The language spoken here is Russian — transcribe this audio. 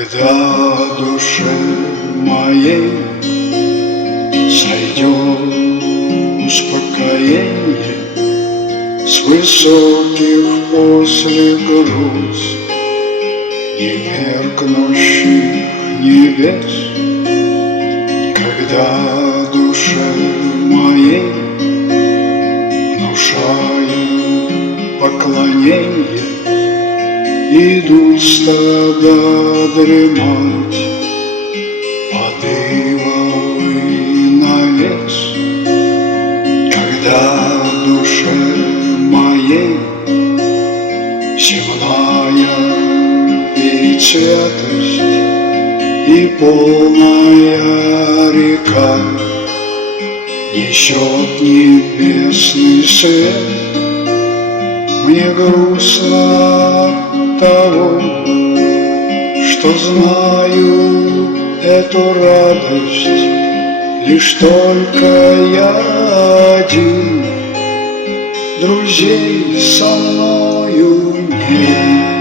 Когда душе моей сойдет успокоение с высоких после груз неверкнущих небес, когда душе моей внушая поклонение идут стада дремать под ивовый навес, когда душе моей земная и святость и полная река несет небесный свет. Мне грустно от того, что знаю эту радость лишь только я один, друзей со мною нет.